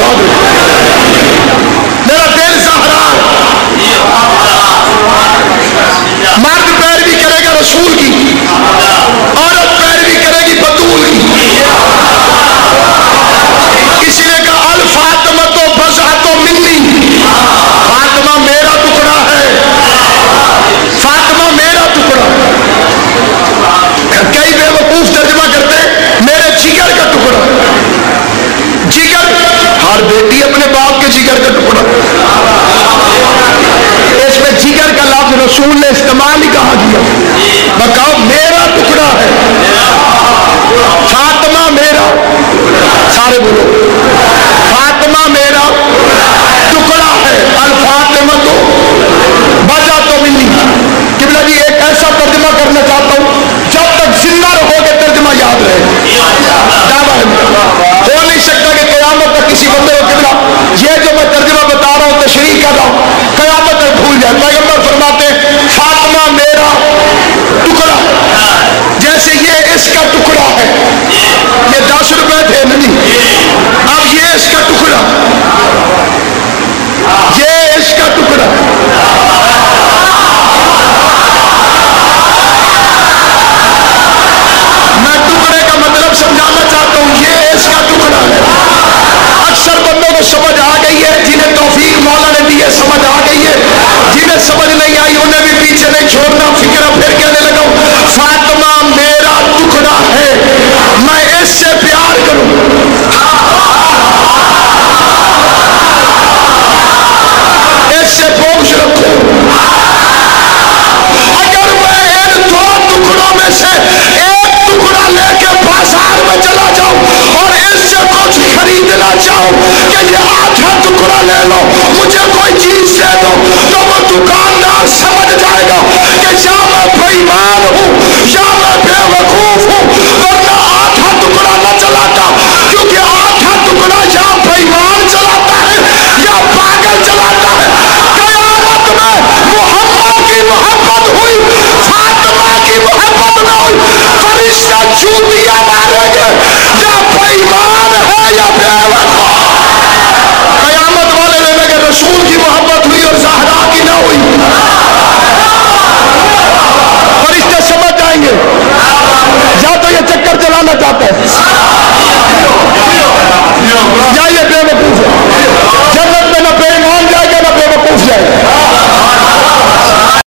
شاد میرا دل زہرا مرد پیروی کرے گا رسول کی عورت پیروی کرے گی بطول کی کسی نے کہا الفاطمہ تو بزعت منی فاطمہ میرا ٹکڑا ہے فاطمہ میرا ٹکڑا کئی بے وقوف ترجمہ کرتے میرے جگر کا ٹکڑا جگر ہر بیٹی اپنے باپ کے جگر کا ٹکڑا اس میں جگر کا لفظ رسول نے استعمال ہی کہا کیا بتاؤ میرا ٹکڑا ہے فاطمہ میرا سارے بولو فاطمہ میرا ٹکڑا ہے الفاطمہ تو بجا تو ملی قبلہ جی ایک ایسا ترجمہ کرنا چاہتا ہوں جب تک زندہ رہو گے ترجمہ یاد رہے ہو نہیں سکتا کہ قیامت تک کسی بندے کو قبلہ یہ جو میں ترجمہ بتا رہا ہوں تشریح کر رہا ہوں قیامت تک بھول جائے پیغمبر فرماتے ہیں فاطمہ میرا ٹکڑا جیسے یہ اس کا ٹکڑا ہے یہ 10 روپے تھے نہیں اب یہ اس کا ٹکڑا یہ اس کا ٹکڑا میں ٹکڑے کا مطلب سمجھانا چاہتا ہوں یہ اس کا ٹکڑا ہے اکثر بندوں کو سمجھ آ گئی ہے جنہیں توفیق مولا نے دی ہے سمجھ آ گئی ہے جنہیں سمجھ نہیں آئی انہیں بھی پیچھے نہیں چھوڑنا فکر پھر کہنے لگا فاطمہ میرا ٹکڑا ہے میں اس سے پیار کروں اس سے بغض رکھوں اگر میں ان 2 ٹکڑوں میں سے ایک ٹکڑا لے کے بازار میں چلا جاؤں اور اس سے کچھ خریدنا چاہوں کہ یہ آدھا ٹکڑا لے لو مجھے کوئی چیز دے دو تو وہ دکاندار سمجھ جائے گا کہ یا میں بے ایمان ہوں یا میں بے وقوف ہوں ورنہ آدھا ٹکڑا نہ چلاتا کیونکہ آدھا ٹکڑا یا بے ایمان چلاتا ہے یا پاگل چلاتا ہے قیامت میں محمد کی محبت ہوئی فاطمہ کی محبت نہ ہوئی فرشتہ چوٹیاں ماریں گے یا بے ایمان ہے یا بے